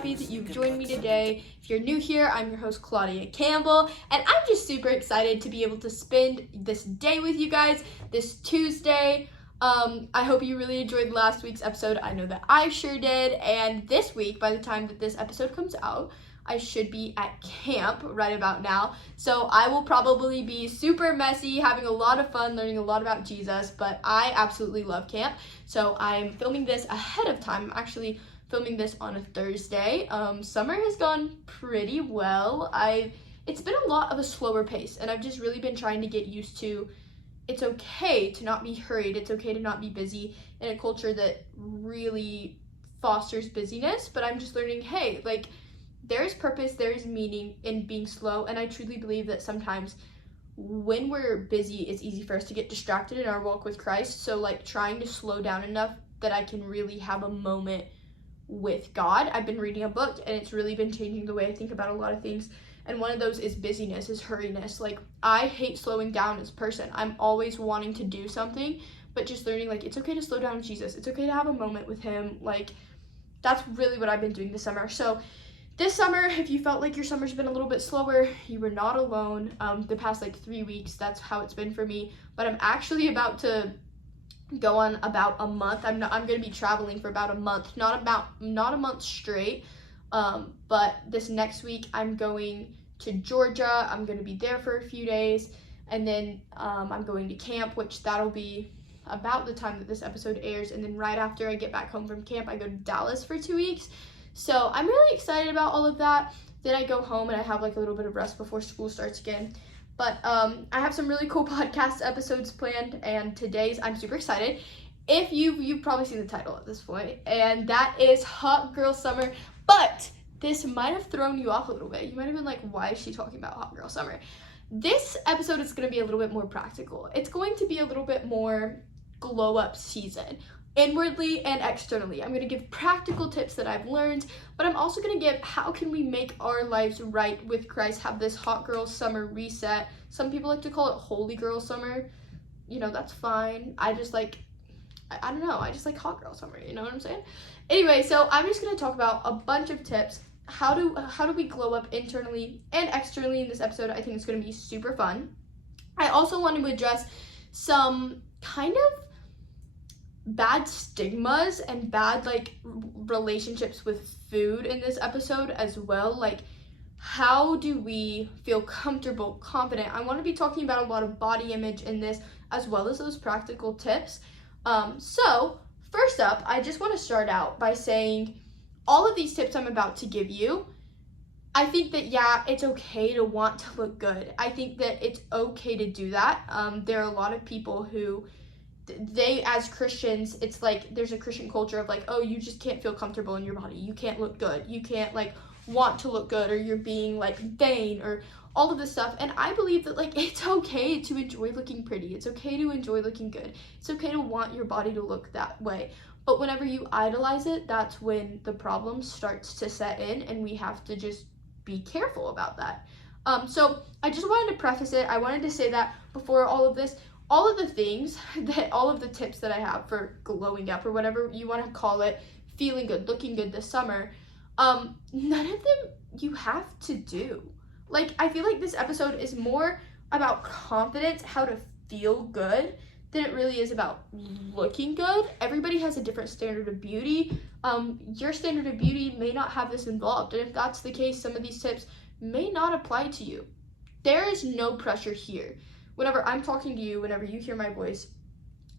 happy that you've joined me today. If you're new here, I'm your host, Claudia Campbell, and I'm just super excited to be able to spend this day with you guys, this Tuesday. I hope you really enjoyed last week's episode. I know that I sure did, and this week, by the time that this episode comes out, I should be at camp right about now. So I will probably be super messy, having a lot of fun, learning a lot about Jesus, but I absolutely love camp. So I'm filming this ahead of time. I'm actually filming this on a Thursday. Summer has gone pretty well. It's been a lot of a slower pace, and I've just really been trying to get used to it's okay to not be hurried. It's okay to not be busy in a culture that really fosters busyness, but I'm just learning, hey, like, there is purpose, there is meaning in being slow, and I truly believe that sometimes when we're busy, it's easy for us to get distracted in our walk with Christ. So like trying to slow down enough that I can really have a moment with God. I've been reading a book, and it's really been changing the way I think about a lot of things. And one of those is busyness, is hurriness. Like, I hate slowing down as a person. I'm always wanting to do something, but just learning, like, it's okay to slow down with Jesus. It's okay to have a moment with him. Like, that's really what I've been doing this summer. So this summer, if you felt like your summer's been a little bit slower, you were not alone. The past, 3 weeks, that's how it's been for me. But I'm actually about to go on about a month. I'm going to be traveling for about a month. Not a month straight. But this next week I'm going to Georgia. I'm going to be there for a few days, and then I'm going to camp, which that'll be about the time that this episode airs, and then right after I get back home from camp, I go to Dallas for 2 weeks. So I'm really excited about all of that. Then I go home and I have a little bit of rest before school starts again. But I have some really cool podcast episodes planned, and today's, I'm super excited. If you've probably seen the title at this point, and that is Hot Girl Summer. But this might have thrown you off a little bit. You might have been like, why is she talking about Hot Girl Summer? This episode is going to be a little bit more practical. It's going to be a little bit more glow up season, inwardly and externally. I'm going to give practical tips that I've learned, but I'm also going to give how can we make our lives right with Christ, have this Hot Girl Summer reset. Some people like to call it Holy Girl Summer. That's fine. I don't know, I just like Hot Girl Summer, you know what I'm saying? Anyway, so I'm just going to talk about a bunch of tips. How do we glow up internally and externally in this episode? I think it's going to be super fun. I also want to address some kind of bad stigmas and bad relationships with food in this episode as well. Like, how do we feel comfortable, confident? I want to be talking about a lot of body image in this, as well as those practical tips. So first up, I just want to start out by saying all of these tips I'm about to give you, I think that, yeah, it's okay to want to look good. I think that it's okay to do that. There are a lot of people who, as Christians, it's like there's a Christian culture of oh, you just can't feel comfortable in your body. You can't look good. You can't want to look good, or you're being vain, or all of this stuff. And I believe that it's okay to enjoy looking pretty. It's okay to enjoy looking good. It's okay to want your body to look that way. But whenever you idolize it, that's when the problem starts to set in, and we have to just be careful about that. So I just wanted to preface it. I wanted to say that before all of this, all of the things all of the tips that I have for glowing up, or whatever you want to call it, feeling good, looking good this summer, none of them you have to do. I feel like this episode is more about confidence, how to feel good, than it really is about looking good. Everybody has a different standard of beauty. Your standard of beauty may not have this involved, and if that's the case, some of these tips may not apply to you. There is no pressure here. Whenever I'm talking to you, whenever you hear my voice,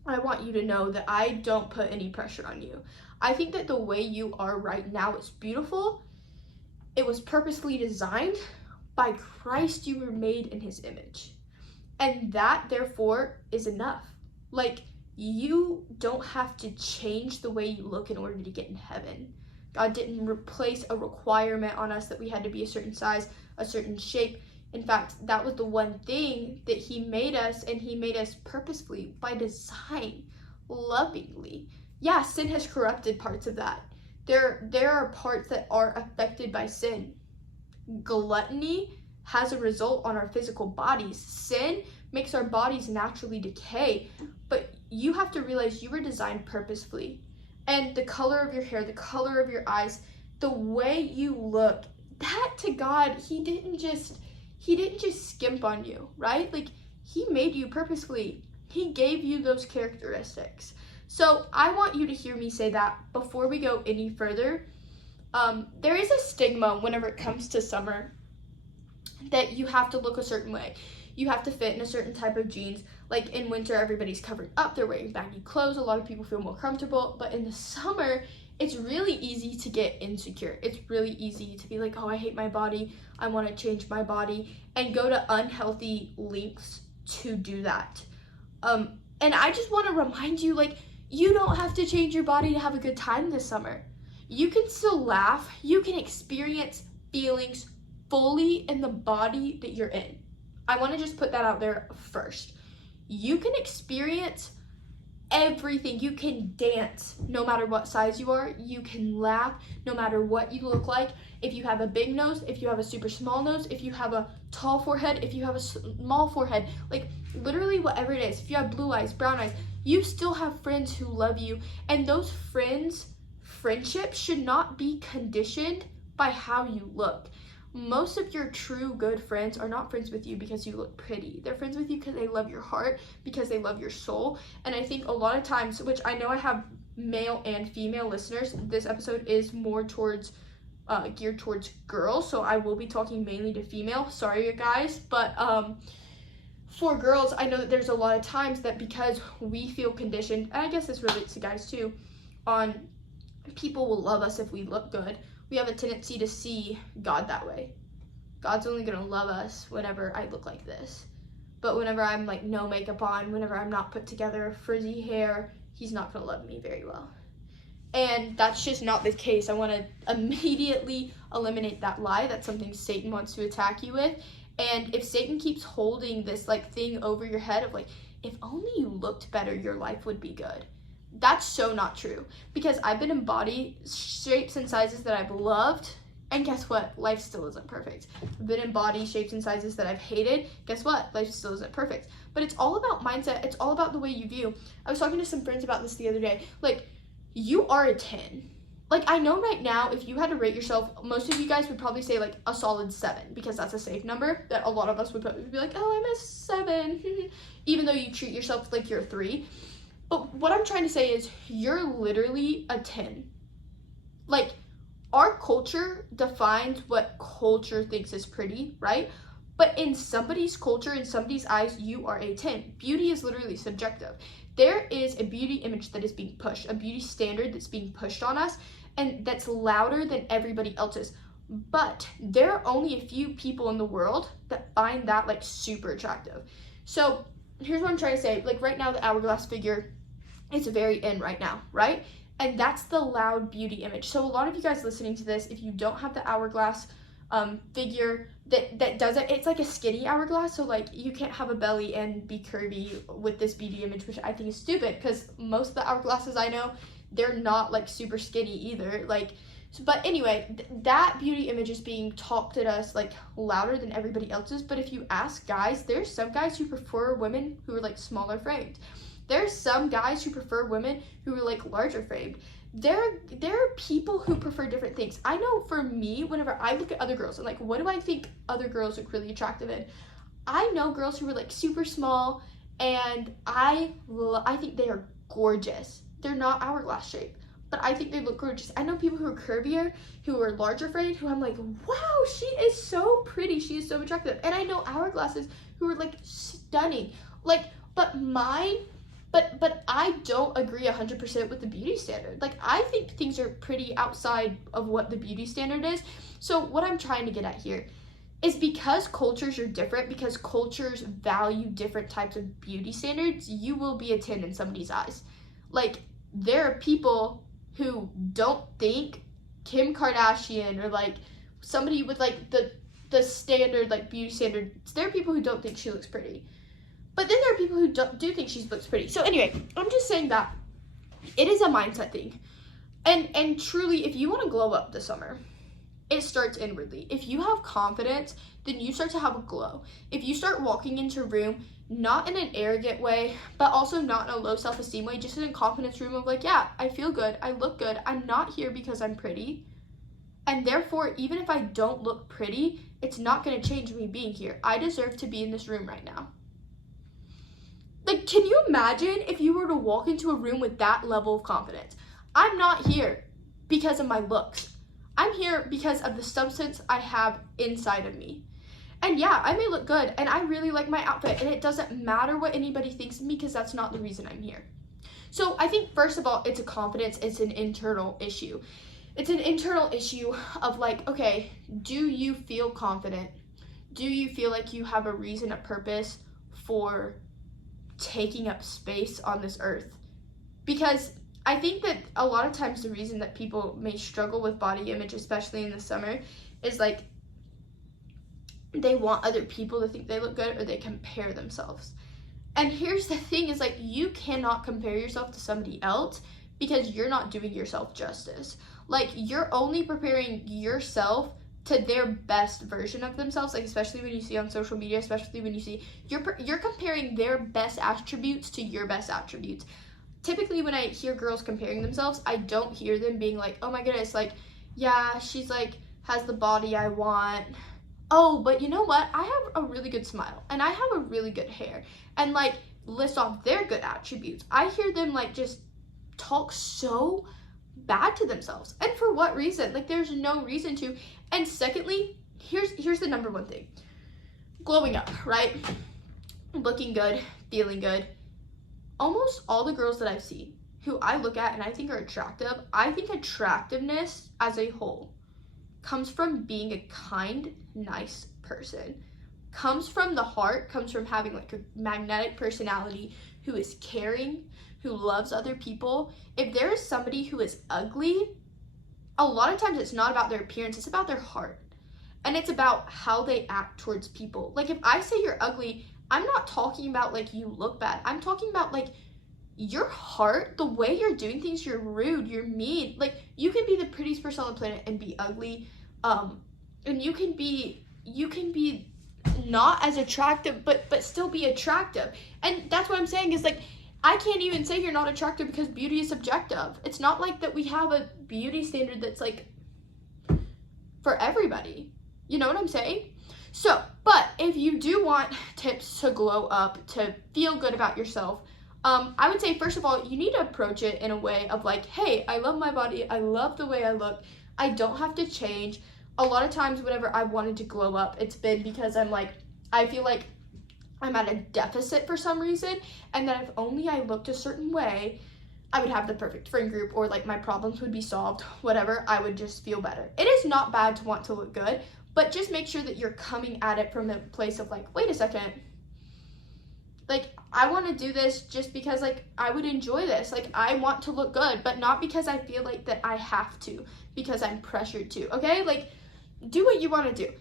I want you to know that I don't put any pressure on you. I think that the way you are right now is beautiful. It was purposely designed. By Christ, you were made in his image. And that, therefore, is enough. You don't have to change the way you look in order to get in heaven. God didn't place a requirement on us that we had to be a certain size, a certain shape. In fact, that was the one thing that he made us, and he made us purposefully, by design, lovingly. Yeah, sin has corrupted parts of that. There are parts that are affected by sin. Gluttony has a result on our physical bodies. Sin makes our bodies naturally decay, but you have to realize you were designed purposefully. And the color of your hair, the color of your eyes, the way you look, that to God, he didn't just skimp on you, right? Like, he made you purposefully. He gave you those characteristics. So I want you to hear me say that before we go any further. There is a stigma whenever it comes to summer that you have to look a certain way. You have to fit in a certain type of jeans. Like in winter, everybody's covered up. They're wearing baggy clothes. A lot of people feel more comfortable. But in the summer, it's really easy to get insecure. It's really easy to be like, oh, I hate my body. I want to change my body, and go to unhealthy lengths to do that. And I just want to remind you, like, you don't have to change your body to have a good time this summer. You can still laugh. You can experience feelings fully in the body that you're in. I want to just put that out there first. You can experience everything. You can dance no matter what size you are. You can laugh no matter what you look like. If you have a big nose, if you have a super small nose, if you have a tall forehead, if you have a small forehead, like literally whatever it is. If you have blue eyes, brown eyes, you still have friends who love you. And those friendships should not be conditioned by how you look. Most of your true good friends are not friends with you because you look pretty. They're friends with you because they love your heart, because they love your soul. And I think a lot of times, which I know I have male and female listeners, this episode is more towards geared towards girls, so I will be talking mainly to female. Sorry, you guys, but for girls, I know that there's a lot of times that because we feel conditioned, and I guess this relates to guys too, on people will love us if we look good. We have a tendency to see God that way. God's only gonna love us whenever I look like this. But whenever I'm like no makeup on, whenever I'm not put together, frizzy hair, he's not gonna love me very well. And that's just not the case. I want to immediately eliminate that lie. That's something Satan wants to attack you with. And if Satan keeps holding this like thing over your head of like, if only you looked better, your life would be good. That's so not true. Because I've been in body shapes and sizes that I've loved. And guess what? Life still isn't perfect. I've been in body shapes and sizes that I've hated. Guess what? Life still isn't perfect. But it's all about mindset. It's all about the way you view. I was talking to some friends about this the other day. Like, you are a 10. Like, I know right now, if you had to rate yourself, most of you guys would probably say, like, a solid 7, because that's a safe number that a lot of us would probably be like, oh, I'm a 7, even though you treat yourself like you're a 3. But what I'm trying to say is, you're literally a 10. Like, our culture defines what culture thinks is pretty, right? But in somebody's culture, in somebody's eyes, you are a 10. Beauty is literally subjective. There is a beauty image that is being pushed, a beauty standard that's being pushed on us, and that's louder than everybody else's. But there are only a few people in the world that find that like super attractive. So here's what I'm trying to say. Like right now, the hourglass figure is very in right now, right? And that's the loud beauty image. So a lot of you guys listening to this, if you don't have the hourglass figure that doesn't, it's like a skinny hourglass, so like you can't have a belly and be curvy with this beauty image, which I think is stupid because most of the hourglasses I know, they're not like super skinny either. Like, but anyway, that beauty image is being talked at us like louder than everybody else's. But if you ask guys, there's some guys who prefer women who are like smaller framed. There's some guys who prefer women who are like larger framed. There are people who prefer different things. I know for me, whenever I look at other girls and like, what do I think other girls look really attractive in? I know girls who are like super small, and I think they are gorgeous. They're not hourglass shape, but I think they look gorgeous. I know people who are curvier, who are larger framed, who I'm like, wow, she is so pretty. She is so attractive. And I know hourglasses who are like stunning. Like, but I don't agree 100% with the beauty standard. Like, I think things are pretty outside of what the beauty standard is. So what I'm trying to get at here is because cultures are different, because cultures value different types of beauty standards, you will be a 10 in somebody's eyes. Like, there are people who don't think Kim Kardashian or like somebody with like the standard, like beauty standard, there are people who don't think she looks pretty. But then there are people who do think she looks pretty. So anyway, I'm just saying that it is a mindset thing. And truly, if you want to glow up this summer, it starts inwardly. If you have confidence, then you start to have a glow. If you start walking into a room, not in an arrogant way, but also not in a low self-esteem way, just in a confidence room of like, yeah, I feel good, I look good, I'm not here because I'm pretty. And therefore, even if I don't look pretty, it's not going to change me being here. I deserve to be in this room right now. Like, can you imagine if you were to walk into a room with that level of confidence? I'm not here because of my looks. I'm here because of the substance I have inside of me. And yeah, I may look good, and I really like my outfit, and it doesn't matter what anybody thinks of me because that's not the reason I'm here. So I think, first of all, it's a confidence, it's an internal issue. It's an internal issue of like, okay, do you feel confident? Do you feel like you have a reason, a purpose for taking up space on this earth? Because I think that a lot of times the reason that people may struggle with body image, especially in the summer, is like they want other people to think they look good, or they compare themselves. And here's the thing is like, you cannot compare yourself to somebody else because you're not doing yourself justice. Like, you're only preparing yourself to their best version of themselves, like especially when you see on social media, especially when you see you're comparing their best attributes to your best attributes. Typically when I hear girls comparing themselves, I don't hear them being like, oh my goodness, like, yeah, she's like has the body I want. Oh, but you know what? I have a really good smile, and I have a really good hair, and like list off their good attributes. I hear them like just talk so bad to themselves. And for what reason? Like, there's no reason to. And secondly, here's the number one thing. Glowing up, right? Looking good, feeling good. Almost all the girls that I've seen who I look at and I think are attractive, I think attractiveness as a whole comes from being a kind, nice person. Comes from the heart, comes from having like a magnetic personality, who is caring, who loves other people. If there is somebody who is ugly, a lot of times it's not about their appearance, it's about their heart. And it's about how they act towards people. Like, if I say you're ugly, I'm not talking about like you look bad. I'm talking about like your heart, the way you're doing things. You're rude, you're mean. Like, you can be the prettiest person on the planet and be ugly. And you can be not as attractive, but still be attractive. And that's what I'm saying is like, I can't even say you're not attractive because beauty is subjective. It's not like that we have a beauty standard that's like for everybody. You know what I'm saying? So, but if you do want tips to glow up, to feel good about yourself, I would say, first of all, you need to approach it in a way of like, hey, I love my body. I love the way I look. I don't have to change. A lot of times whenever I wanted to glow up, it's been because I feel like I'm at a deficit for some reason, and that if only I looked a certain way, I would have the perfect friend group, or like my problems would be solved, whatever, I would just feel better. It is not bad to want to look good, but just make sure that you're coming at it from a place of like, wait a second, like, I want to do this just because like I would enjoy this. Like, I want to look good, but not because I feel like that I have to, because I'm pressured to, okay? Like, do what you want to do.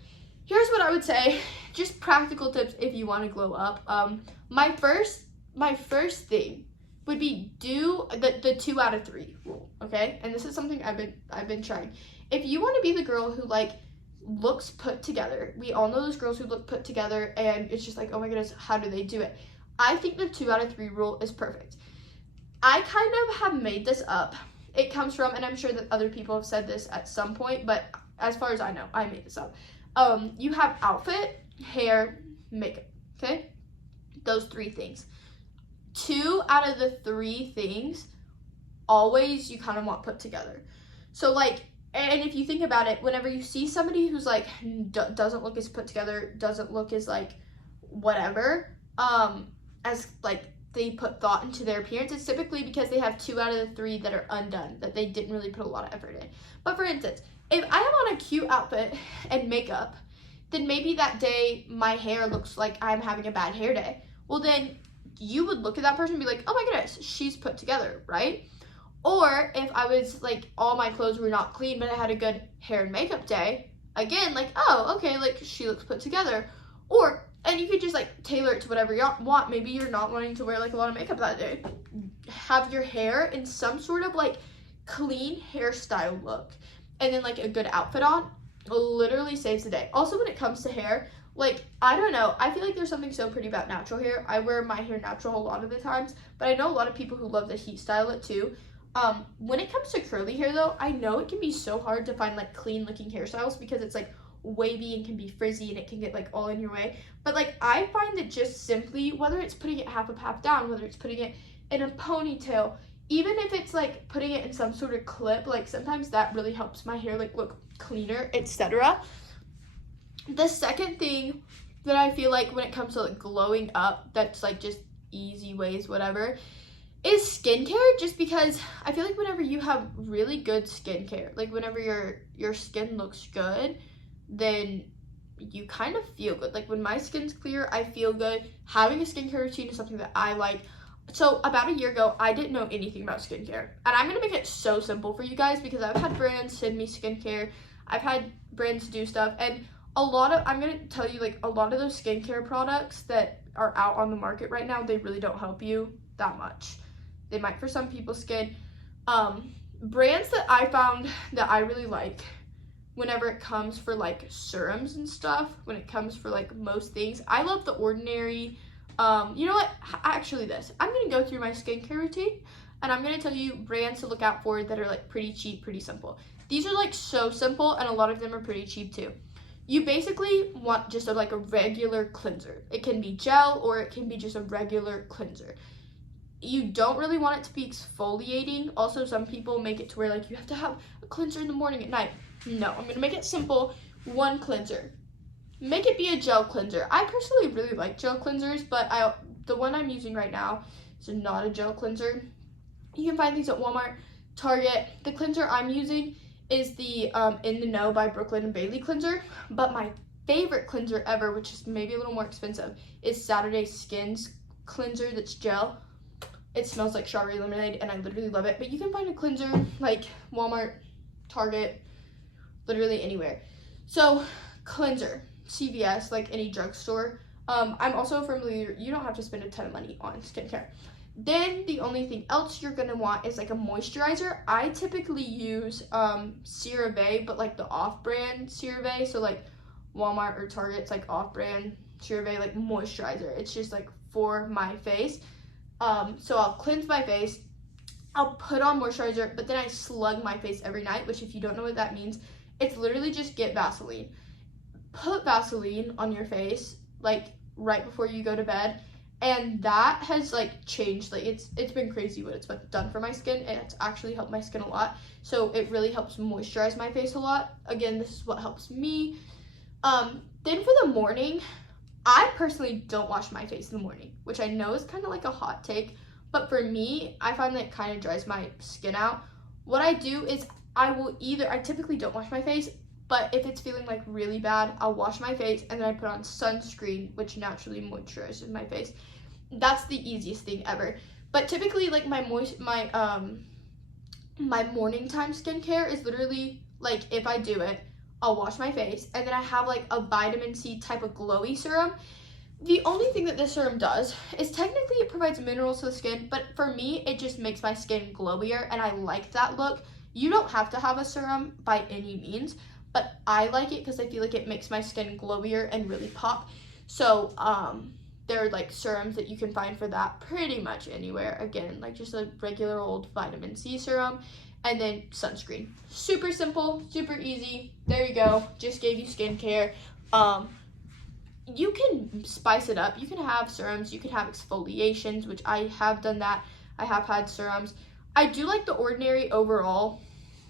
Here's what I would say, just practical tips if you want to glow up. My first thing would be do the 2 out of 3 rule, okay? And this is something I've been trying. If you want to be the girl who like looks put together, we all know those girls who look put together and it's just like, oh my goodness, how do they do it? I think the 2 out of 3 rule is perfect. I kind of have made this up. It comes from, and I'm sure that other people have said this at some point, but as far as I know, I made this up. You have outfit, hair, makeup, okay? Those 3 things. 2 out of the 3 things, always you kind of want put together. So like, and if you think about it, whenever you see somebody who's like, doesn't look as put together, doesn't look as like, whatever, as like they put thought into their appearance, it's typically because they have 2 out of the 3 that are undone, that they didn't really put a lot of effort in. But for instance, if I have on a cute outfit and makeup, then maybe that day my hair looks like I'm having a bad hair day. Well, then you would look at that person and be like, oh my goodness, she's put together, right? Or if I was like, all my clothes were not clean, but I had a good hair and makeup day, again, like, oh, okay, like she looks put together. Or, and you could just like tailor it to whatever you want. Maybe you're not wanting to wear like a lot of makeup that day. Have your hair in some sort of like clean hairstyle look, and then like a good outfit on, literally saves the day. Also, when it comes to hair, like, I don't know, I feel like there's something so pretty about natural hair. I wear my hair natural a lot of the times, but I know a lot of people who love to heat style it too. When it comes to curly hair though, I know it can be so hard to find like clean looking hairstyles because it's like wavy and can be frizzy and it can get like all in your way. But like I find that just simply, whether it's putting it half up, half down, whether it's putting it in a ponytail, even if it's like putting it in some sort of clip, like sometimes that really helps my hair like look cleaner, etc. The second thing that I feel like when it comes to like glowing up, that's like just easy ways, whatever, is skincare. Just because I feel like whenever you have really good skincare, like whenever your skin looks good, then you kind of feel good. Like when my skin's clear, I feel good. Having a skincare routine is something that I like. So about a year ago, I didn't know anything about skincare. And I'm gonna make it so simple for you guys because I've had brands send me skincare. I've had brands do stuff, and I'm gonna tell you, like, a lot of those skincare products that are out on the market right now, they really don't help you that much. They might for some people's skin. Brands that I found that I really like whenever it comes for like serums and stuff, when it comes for like most things, I love The Ordinary. You know what? Actually, I'm gonna go through my skincare routine and I'm gonna tell you brands to look out for that are like pretty cheap, pretty simple. These are like so simple, and a lot of them are pretty cheap too. You basically want just like a regular cleanser. It can be gel or it can be just a regular cleanser. You don't really want it to be exfoliating. Also, some people make it to where like you have to have a cleanser in the morning, at night. No, I'm gonna make it simple. One cleanser. Make it be a gel cleanser. I personally really like gel cleansers, but the one I'm using right now is not a gel cleanser. You can find these at Walmart, Target. The cleanser I'm using is the In the Know by Brooklyn & Bailey cleanser, but my favorite cleanser ever, which is maybe a little more expensive, is Saturday Skin's cleanser that's gel. It smells like strawberry lemonade, and I literally love it. But you can find a cleanser like Walmart, Target, literally anywhere. So, cleanser, CVS, like any drugstore. I'm also familiar, you don't have to spend a ton of money on skincare. Then the only thing else you're gonna want is like a moisturizer. I typically use CeraVe, but like the off-brand CeraVe. So like Walmart or Target's like off-brand CeraVe like moisturizer. It's just like for my face. So I'll cleanse my face, I'll put on moisturizer, but then I slug my face every night, which if you don't know what that means, it's literally just get Vaseline. Put Vaseline on your face like right before you go to bed, and that has like changed. Like it's been crazy what it's done for my skin, and it's actually helped my skin a lot. So it really helps moisturize my face a lot. Again, this is what helps me. Then for the morning, I personally don't wash my face in the morning, which I know is kind of like a hot take, but for me, I find that it kind of dries my skin out. What I do is I typically don't wash my face, but if it's feeling like really bad, I'll wash my face and then I put on sunscreen, which naturally moisturizes my face. That's the easiest thing ever. But typically, like my morning time skincare is literally like, if I do it, I'll wash my face, and then I have like a vitamin C type of glowy serum. The only thing that this serum does is technically it provides minerals to the skin, but for me, it just makes my skin glowier, and I like that look. You don't have to have a serum by any means, but I like it because I feel like it makes my skin glowier and really pop. So, there are like serums that you can find for that pretty much anywhere. Again, like just a regular old vitamin C serum. And then sunscreen. Super simple, super easy. There you go. Just gave you skincare. You can spice it up. You can have serums. You can have exfoliations, which I have done that. I have had serums. I do like The Ordinary overall.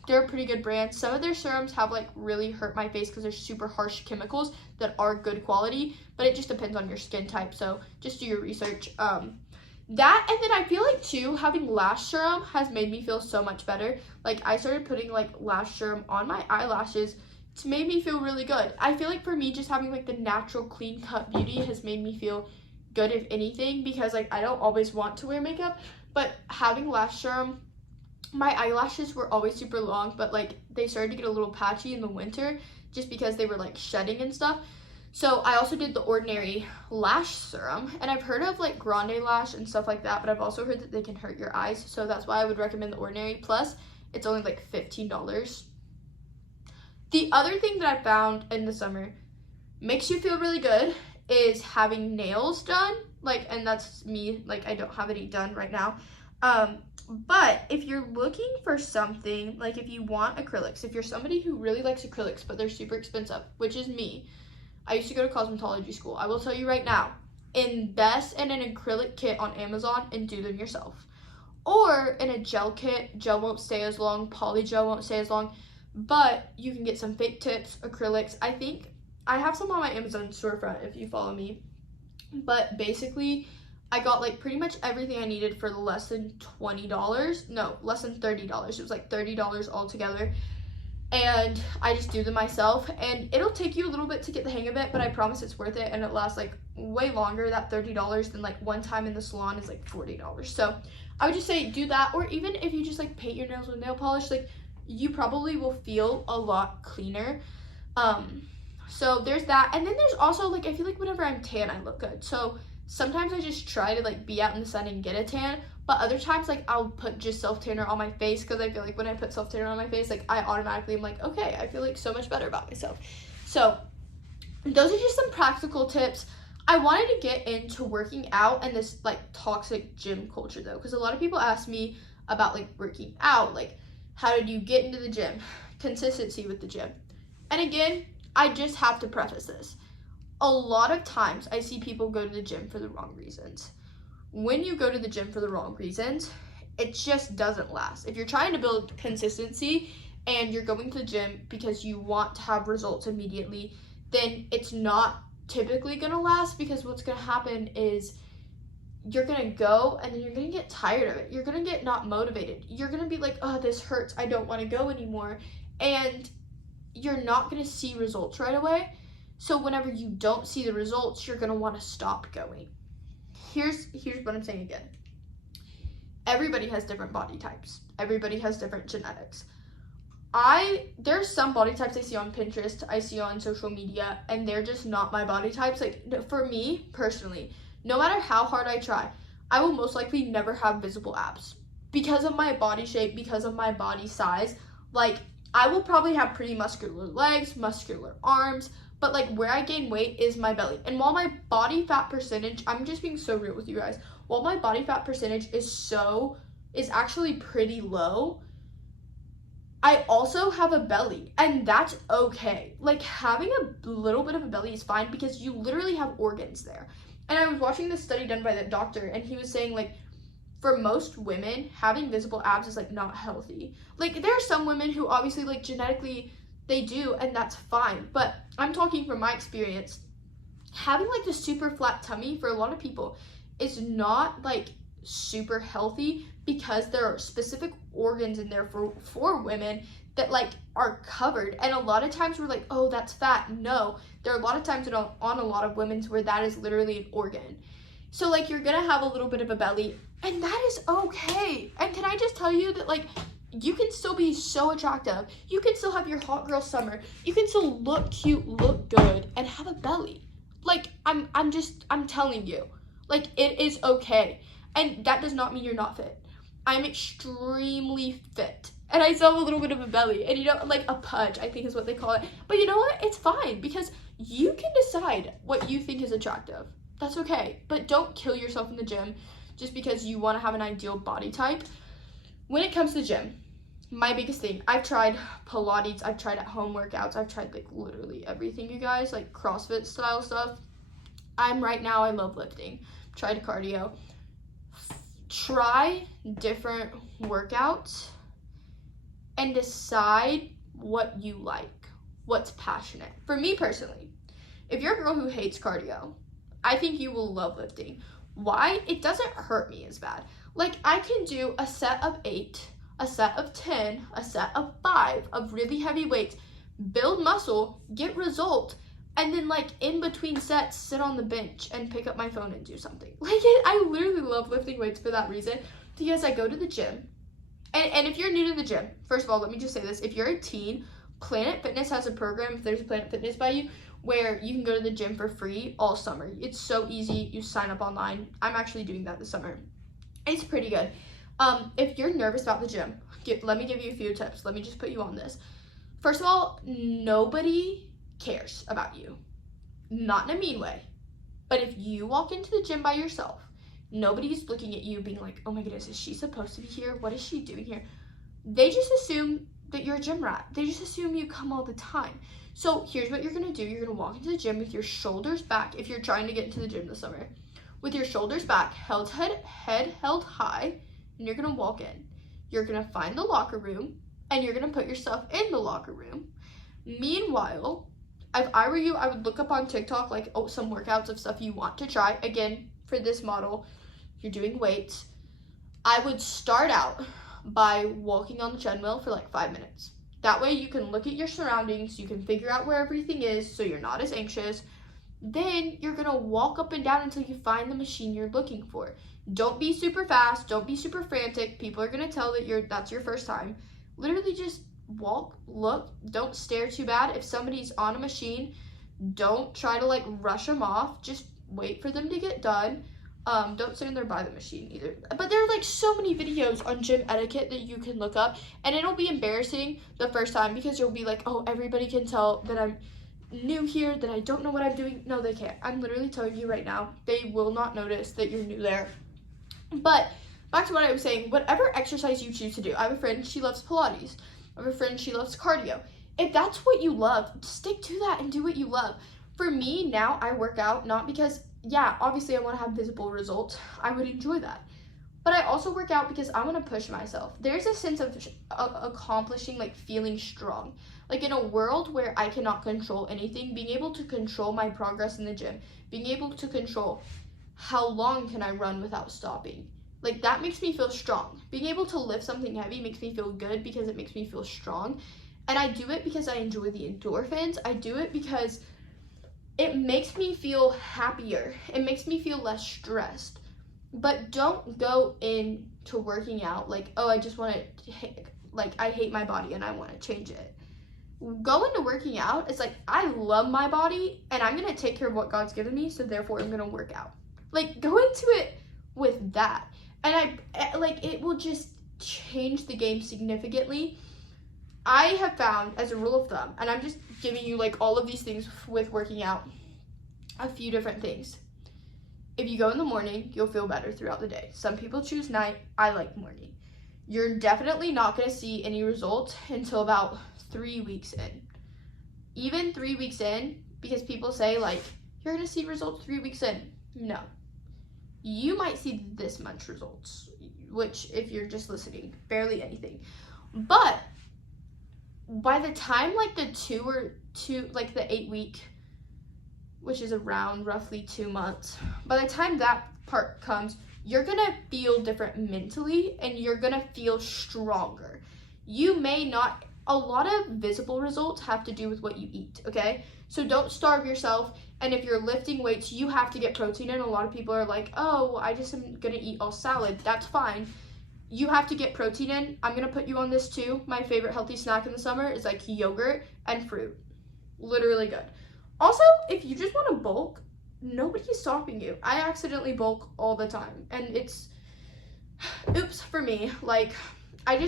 They're a pretty good brand. Some of their serums have like really hurt my face because they're super harsh chemicals that are good quality, but it just depends on your skin type. So just do your research. That, and then I feel like too, having lash serum has made me feel so much better. Like I started putting like lash serum on my eyelashes. It's made me feel really good. I feel like for me, just having like the natural clean cut beauty has made me feel good, if anything, because like I don't always want to wear makeup, but having lash serum, my eyelashes were always super long, but like they started to get a little patchy in the winter just because they were like shedding and stuff. So I also did The Ordinary lash serum, and I've heard of like Grande Lash and stuff like that, but I've also heard that they can hurt your eyes, so that's why I would recommend The Ordinary. Plus, it's only like $15. The other thing that I found in the summer makes you feel really good is having nails done. Like, and that's me, like I don't have any done right now. But if you're looking for something, like if you want acrylics, if you're somebody who really likes acrylics, but they're super expensive, which is me, I used to go to cosmetology school. I will tell you right now, invest in an acrylic kit on Amazon and do them yourself. Or in a gel kit. Gel won't stay as long, poly gel won't stay as long, but you can get some fake tips, acrylics. I think I have some on my Amazon storefront if you follow me. But basically, I got like pretty much everything I needed for less than $20. No, less than $30. It was like $30 altogether. And I just do them myself. And it'll take you a little bit to get the hang of it, but I promise it's worth it. And it lasts like way longer, that $30, than like one time in the salon is like $40. So I would just say do that. Or even if you just like paint your nails with nail polish, like you probably will feel a lot cleaner. So there's that. And then there's also like, I feel like whenever I'm tan, I look good. So sometimes I just try to like be out in the sun and get a tan, but other times like I'll put just self tanner on my face, because I feel like when I put self tanner on my face, like I automatically am like, okay, I feel like so much better about myself. So those are just some practical tips. I wanted to get into working out and this like toxic gym culture though, because a lot of people ask me about like working out, like how did you get into the gym, consistency with the gym. And again, I just have to preface this. A lot of times I see people go to the gym for the wrong reasons. When you go to the gym for the wrong reasons, it just doesn't last. If you're trying to build consistency and you're going to the gym because you want to have results immediately, then it's not typically going to last, because what's going to happen is you're going to go and then you're going to get tired of it. You're going to get not motivated. You're going to be like, oh, this hurts. I don't want to go anymore. And you're not going to see results right away. So whenever you don't see the results, you're going to want to stop going. Here's what I'm saying again. Everybody has different body types. Everybody has different genetics. There's some body types I see on Pinterest, I see on social media, and they're just not my body types. Like for me personally, no matter how hard I try, I will most likely never have visible abs because of my body shape, because of my body size. Like I will probably have pretty muscular legs, muscular arms, but like where I gain weight is my belly. And while my body fat percentage, I'm just being so real with you guys, while my body fat percentage is actually pretty low, I also have a belly, and that's okay. Like having a little bit of a belly is fine because you literally have organs there. And I was watching this study done by that doctor, and he was saying like, for most women, having visible abs is like not healthy. Like there are some women who obviously like genetically they do, and that's fine. But I'm talking from my experience, having like the super flat tummy for a lot of people is not like super healthy, because there are specific organs in there for women that like are covered. And a lot of times we're like, oh, that's fat. No, there are a lot of times on a lot of women's where that is literally an organ. So like you're gonna have a little bit of a belly, and that is okay. And can I just tell you that like you can still be so attractive. You can still have your hot girl summer. You can still look cute, look good, and have a belly. Like I'm telling you, like it is okay. And that does not mean you're not fit. I'm extremely fit. And I still have a little bit of a belly. And you know, like a pudge, I think is what they call it. But you know what? It's fine, because you can decide what you think is attractive. That's okay. But don't kill yourself in the gym just because you want to have an ideal body type. When it comes to the gym, my biggest thing, I've tried Pilates, I've tried at-home workouts, I've tried like literally everything, you guys, like CrossFit style stuff. I love lifting. Tried cardio. Try different workouts and decide what you like, what's passionate. For me personally, if you're a girl who hates cardio, I think you will love lifting. Why? It doesn't hurt me as bad. Like I can do a set of 8, a set of 10, a set of 5 of really heavy weights, build muscle, get result, and then like in between sets, sit on the bench and pick up my phone and do something. I literally love lifting weights for that reason, because I go to the gym. And if you're new to the gym, first of all, let me just say this. If you're a teen, Planet Fitness has a program, if there's a Planet Fitness by you, where you can go to the gym for free all summer. It's so easy. You sign up online. I'm actually doing that this summer. It's pretty good. If you're nervous about the gym, let me give you a few tips. Let me just put you on this. First of all, nobody cares about you. Not in a mean way. But if you walk into the gym by yourself, Nobody's looking at you being like, oh my goodness, is she supposed to be here? What is she doing here? They just assume that you're a gym rat. They just assume you come all the time. So here's what you're gonna do. You're gonna walk into the gym with your shoulders back if you're trying to get into the gym this summer. With your shoulders back, head held high, and you're gonna walk in. You're gonna find the locker room, and you're gonna put yourself in the locker room. Meanwhile, if I were you, I would look up on TikTok like some workouts of stuff you want to try. Again, for this model, you're doing weights. I would start out by walking on the treadmill for like 5 minutes. That way you can look at your surroundings, you can figure out where everything is so you're not as anxious. Then you're gonna walk up and down until you find the machine you're looking for. Don't be super fast, don't be super frantic. People are gonna tell that that's your first time. Literally just walk, look, don't stare too bad. If somebody's on a machine, don't try to like rush them off. Just wait for them to get done. Don't stand there by the machine either. But there are like so many videos on gym etiquette that you can look up, and it'll be embarrassing the first time because you'll be like, oh, everybody can tell that I'm new here, that I don't know what I'm doing. No, they can't. I'm literally telling you right now, they will not notice that you're new there. But back to what I was saying, whatever exercise you choose to do. I have a friend, she loves Pilates. I have a friend, she loves cardio. If that's what you love, stick to that and do what you love. For me, now I work out not because, yeah, obviously I want to have visible results. I would enjoy that. But I also work out because I want to push myself. There's a sense of accomplishing, like feeling strong. Like in a world where I cannot control anything, being able to control my progress in the gym, being able to control how long can I run without stopping. Like that makes me feel strong. Being able to lift something heavy makes me feel good because it makes me feel strong. And I do it because I enjoy the endorphins. I do it because it makes me feel happier. It makes me feel less stressed. But don't go into working out like, oh, I just want to, like, I hate my body and I want to change it. Go into working out, it's like, I love my body and I'm going to take care of what God's given me, so therefore I'm going to work out. Like, go into it with that. And it will just change the game significantly. I have found, as a rule of thumb, and I'm just giving you like all of these things with working out, a few different things. If you go in the morning, you'll feel better throughout the day. Some people choose night. I like morning. You're definitely not going to see any results until about 3 weeks in. Even 3 weeks in, because people say like, you're going to see results 3 weeks in. No. You might see this much results, which if you're just listening, barely anything. But by the time like the 8 week, which is around roughly 2 months, by the time that part comes, you're gonna feel different mentally and you're gonna feel stronger. You may not, a lot of visible results have to do with what you eat, okay? So don't starve yourself, and if you're lifting weights, you have to get protein in. A lot of people are like, oh, I just am gonna eat all salad. That's fine. You have to get protein in. I'm gonna put you on this too. My favorite healthy snack in the summer is like yogurt and fruit. Literally good. Also, if you just want to bulk, nobody's stopping you. I accidentally bulk all the time, and it's, oops, for me. Like, I'm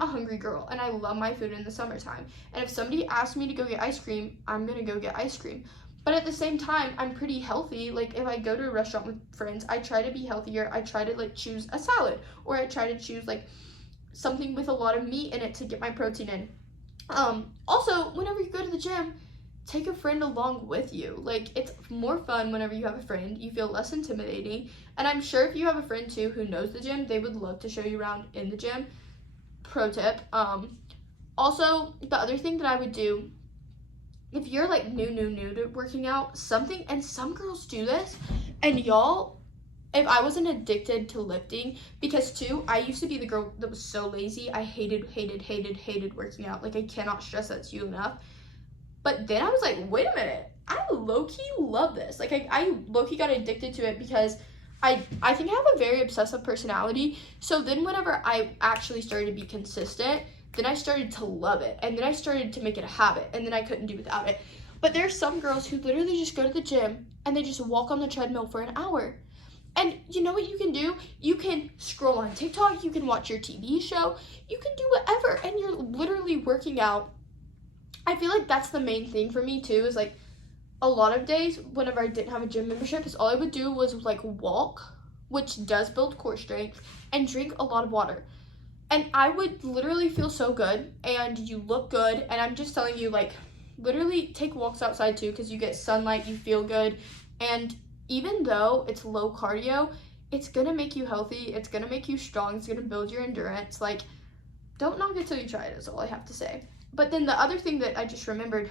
a hungry girl, and I love my food in the summertime. And if somebody asks me to go get ice cream, I'm gonna go get ice cream. But at the same time, I'm pretty healthy. Like, if I go to a restaurant with friends, I try to be healthier. I try to, like, choose a salad, or I try to choose, like, something with a lot of meat in it to get my protein in. Also, whenever you go to the gym, take a friend along with you. Like, it's more fun whenever you have a friend. You feel less intimidating. And I'm sure if you have a friend too who knows the gym, they would love to show you around in the gym. Pro tip. Also, the other thing that I would do, if you're like new to working out, and some girls do this, and y'all, if I wasn't addicted to lifting, because too, I used to be the girl that was so lazy. I hated working out. Like, I cannot stress that to you enough. But then I was like, wait a minute, I low-key love this. Like, I low-key got addicted to it because I think I have a very obsessive personality. So then whenever I actually started to be consistent, then I started to love it. And then I started to make it a habit. And then I couldn't do without it. But there are some girls who literally just go to the gym and they just walk on the treadmill for an hour. And you know what you can do? You can scroll on TikTok. You can watch your TV show. You can do whatever. And you're literally working out. I feel like that's the main thing for me too, is like a lot of days whenever I didn't have a gym membership, is all I would do was like walk which does build core strength, and drink a lot of water. And I would literally feel so good, and you look good, and I'm just telling you, like, literally take walks outside too, because you get sunlight, you feel good, and even though it's low cardio, it's gonna make you healthy, it's gonna make you strong, it's gonna build your endurance. Like, don't knock it till you try it, is all I have to say. But then the other thing that I just remembered,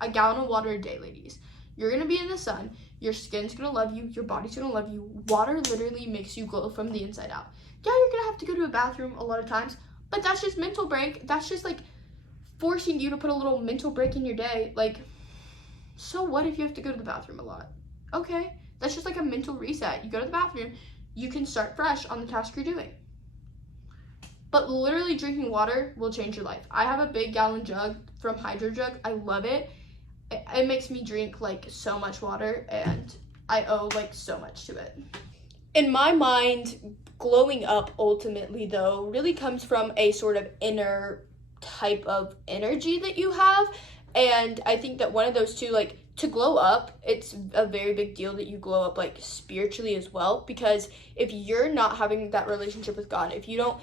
a gallon of water a day, ladies. You're gonna be in the sun, your skin's gonna love you, your body's gonna love you. Water literally makes you glow from the inside out. Yeah, you're gonna have to go to a bathroom a lot of times, but that's just mental break. That's just like forcing you to put a little mental break in your day. Like, so what if you have to go to the bathroom a lot? Okay, that's just like a mental reset. You go to the bathroom, you can start fresh on the task you're doing. But literally drinking water will change your life. I have a big gallon jug from Hydro Jug. I love it. It makes me drink like so much water, and I owe like so much to it. In my mind, glowing up ultimately though really comes from a sort of inner type of energy that you have. And I think that one of those two, like, to glow up, it's a very big deal that you glow up like spiritually as well, because if you're not having that relationship with God, if you don't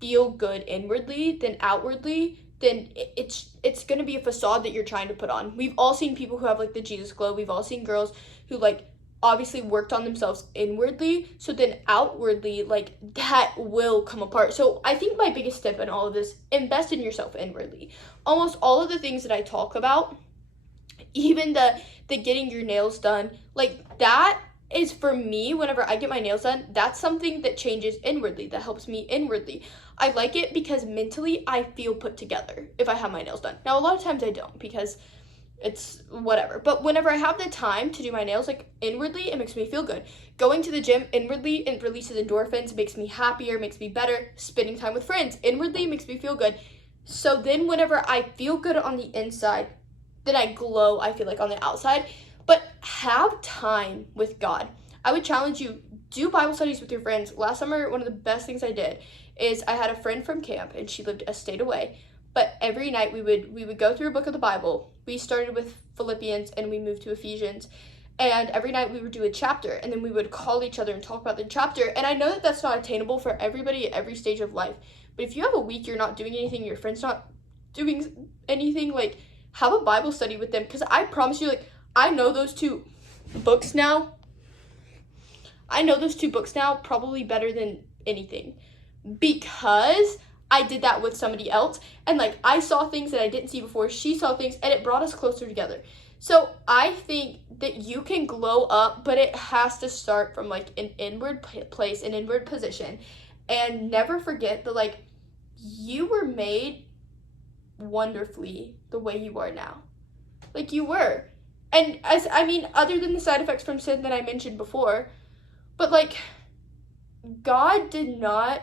feel good inwardly, then outwardly, then it's going to be a facade that you're trying to put on. We've all seen people who have like the Jesus glow. We've all seen girls who like obviously worked on themselves inwardly, so then outwardly, like, that will come apart. So I think my biggest tip in all of this, invest in yourself inwardly. Almost all of the things that I talk about, even the getting your nails done, like, that is for me. Whenever I get my nails done, that's something that changes inwardly, that helps me inwardly. I like it because mentally I feel put together if I have my nails done. Now, a lot of times I don't, because it's whatever. But whenever I have the time to do my nails, like, inwardly, it makes me feel good. Going to the gym inwardly, it releases endorphins, makes me happier, makes me better. Spending time with friends inwardly makes me feel good. So then whenever I feel good on the inside, then I glow, I feel like, on the outside. But have time with God. I would challenge you, do Bible studies with your friends. Last summer, one of the best things I did is I had a friend from camp, and she lived a state away. But every night we would go through a book of the Bible. We started with Philippians and we moved to Ephesians. And every night we would do a chapter, and then we would call each other and talk about the chapter. And I know that that's not attainable for everybody at every stage of life. But if you have a week you're not doing anything, your friend's not doing anything, like, have a Bible study with them. Because I promise you, like, I know those two books now. Probably better than anything. Because I did that with somebody else, and like, I saw things that I didn't see before, she saw things, and it brought us closer together. So I think that you can glow up, but it has to start from like an inward place, an inward position. And never forget that, like, you were made wonderfully the way you are now. Like, you were. And other than the side effects from sin that I mentioned before, but like, God did not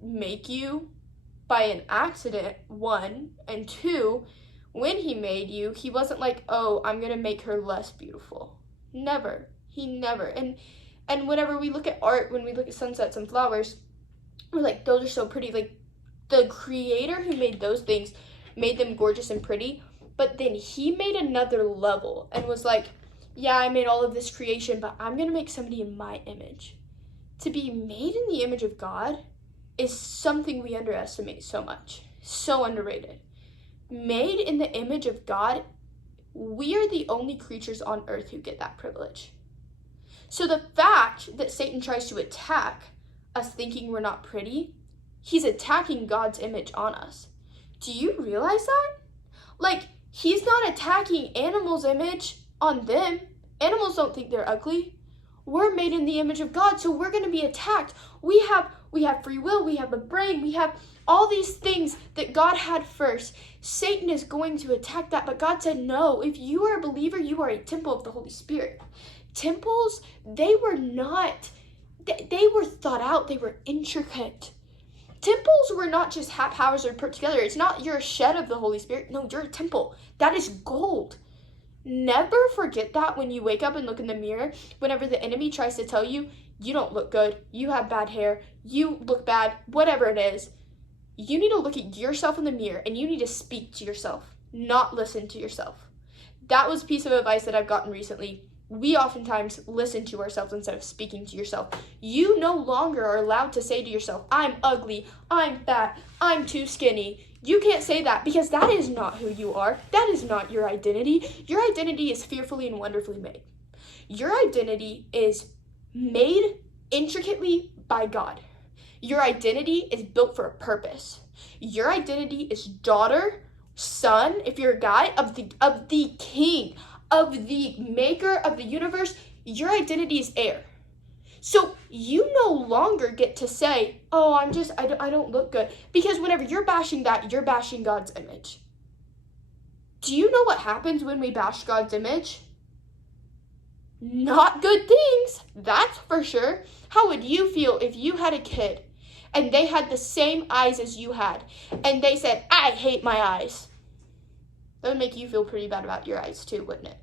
make you by an accident, one, and two, when he made you, he wasn't like, oh, I'm gonna make her less beautiful. Never. He never. And whenever we look at art, when we look at sunsets and flowers, we're like, those are so pretty. Like, the creator who made those things made them gorgeous and pretty, but then he made another level and was like, yeah, I made all of this creation, but I'm gonna make somebody in my image. To be made in the image of God is something we underestimate so much. So underrated. Made in the image of God, we are the only creatures on earth who get that privilege. So the fact that Satan tries to attack us thinking we're not pretty, he's attacking God's image on us. Do you realize that? Like, he's not attacking animals' image on them. Animals don't think they're ugly. We're made in the image of God, so we're going to be attacked. We have free will, we have a brain, we have all these things that God had first. Satan is going to attack that, but God said, no, if you are a believer, you are a temple of the Holy Spirit. Temples, they were thought out, they were intricate. Temples were not just haphazard put together. It's not you're a shed of the Holy Spirit. No, you're a temple. That is gold. Never forget that when you wake up and look in the mirror, whenever the enemy tries to tell you, you don't look good, you have bad hair, you look bad, whatever it is, you need to look at yourself in the mirror and you need to speak to yourself, not listen to yourself. That was a piece of advice that I've gotten recently. we oftentimes listen to ourselves instead of speaking to yourself. You no longer are allowed to say to yourself, I'm ugly, I'm fat, I'm too skinny. You can't say that because that is not who you are. That is not your identity. Your identity is fearfully and wonderfully made. Your identity is made intricately by God. Your identity is built for a purpose. Your identity is daughter, son, if you're a guy, of the king, of the maker of the universe. Your identity is heir. So you no longer get to say, oh, I don't look good. Because whenever you're bashing that, you're bashing God's image. Do you know what happens when we bash God's image? Not good things, that's for sure. How would you feel if you had a kid and they had the same eyes as you had and they said, I hate my eyes? That would make you feel pretty bad about your eyes too, wouldn't it?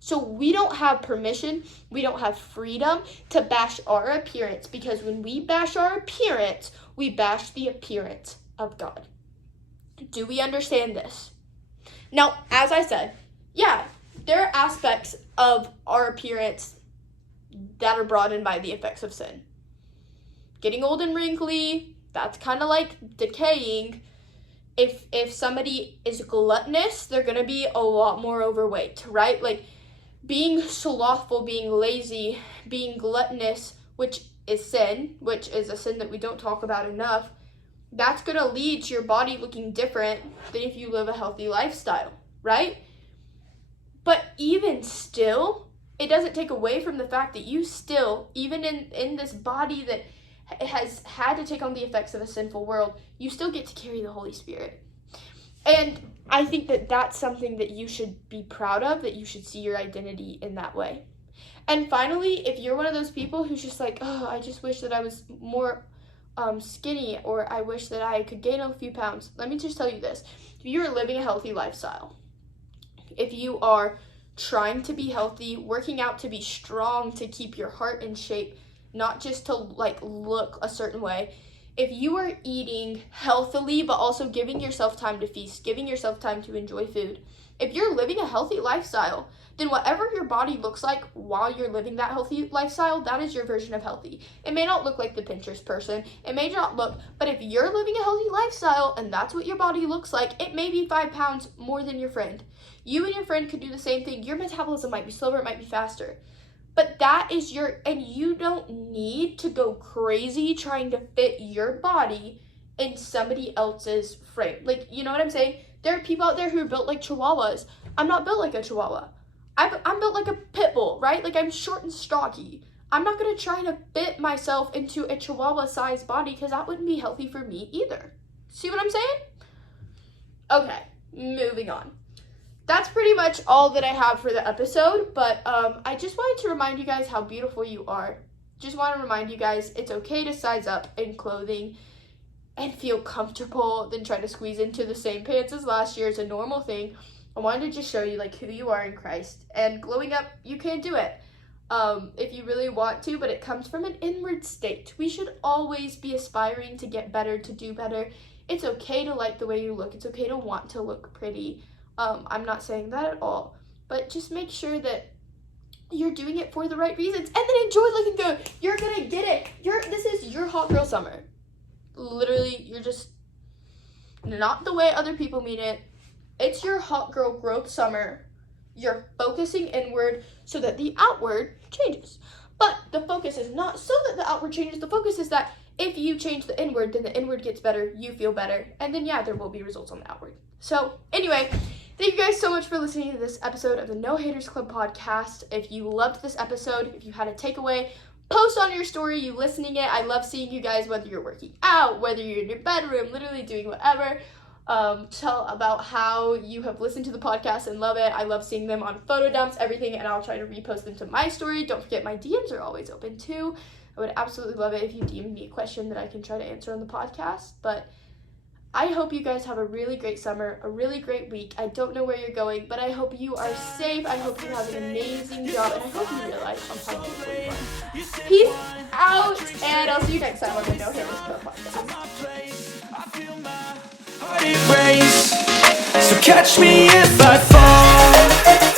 So we don't have permission, we don't have freedom to bash our appearance, because when we bash our appearance, we bash the appearance of God. Do we understand this? Now, as I said, yeah, there are aspects of our appearance that are brought in by the effects of sin. Getting old and wrinkly, that's kind of like decaying. If somebody is gluttonous, they're going to be a lot more overweight, right? Like, being slothful, being lazy, being gluttonous, which is sin, which is a sin that we don't talk about enough, that's going to lead to your body looking different than if you live a healthy lifestyle, right? But even still, it doesn't take away from the fact that you still, even in this body that has had to take on the effects of a sinful world, you still get to carry the Holy Spirit. And I think that that's something that you should be proud of, that you should see your identity in that way. And finally, if you're one of those people who's just like, oh, I just wish that I was more skinny, or I wish that I could gain a few pounds, let me just tell you this. If you're living a healthy lifestyle, if you are trying to be healthy, working out to be strong, to keep your heart in shape, not just to look a certain way, if you are eating healthily, but also giving yourself time to feast, giving yourself time to enjoy food, if you're living a healthy lifestyle, then whatever your body looks like while you're living that healthy lifestyle, that is your version of healthy. It may not look like the Pinterest person, it may not look, but if you're living a healthy lifestyle and that's what your body looks like, it may be 5 pounds more than your friend. You and your friend could do the same thing. Your metabolism might be slower, it might be faster. But that is and you don't need to go crazy trying to fit your body in somebody else's frame. Like, you know what I'm saying? There are people out there who are built like chihuahuas. I'm not built like a chihuahua. I'm built like a pit bull, right? Like, I'm short and stocky. I'm not going to try to fit myself into a chihuahua-sized body, because that wouldn't be healthy for me either. See what I'm saying? Okay, moving on. That's pretty much all that I have for the episode, but I just wanted to remind you guys how beautiful you are. Just want to remind you guys it's okay to size up in clothing and feel comfortable, then try to squeeze into the same pants as last year is a normal thing. I wanted to just show you who you are in Christ, and glowing up, you can do it if you really want to, but it comes from an inward state. We should always be aspiring to get better, to do better. It's okay to like the way you look. It's okay to want to look pretty. I'm not saying that at all, but just make sure that you're doing it for the right reasons, and then enjoy looking good. You're gonna get it. This is your hot girl summer. Literally, you're just not the way other people mean it. It's your hot girl growth summer. You're focusing inward so that the outward changes. But the focus is not so that the outward changes. The focus is that if you change the inward, then the inward gets better, you feel better, and then, yeah, there will be results on the outward. So, anyway, thank you guys so much for listening to this episode of the No Haters Club podcast. If you loved this episode, if you had a takeaway, post on your story, you listening it. I love seeing you guys, whether you're working out, whether you're in your bedroom, literally doing whatever. Tell about how you have listened to the podcast and love it. I love seeing them on photo dumps, everything, and I'll try to repost them to my story. Don't forget, my DMs are always open too. I would absolutely love it if you DM me a question that I can try to answer on the podcast. But I hope you guys have a really great summer, a really great week. I don't know where you're going, but I hope you are safe. I hope you have an amazing job, and I hope you realize how beautiful you are. Peace out, and I'll see you next time on the No Haters Club podcast. Heart it race, so catch me if I fall.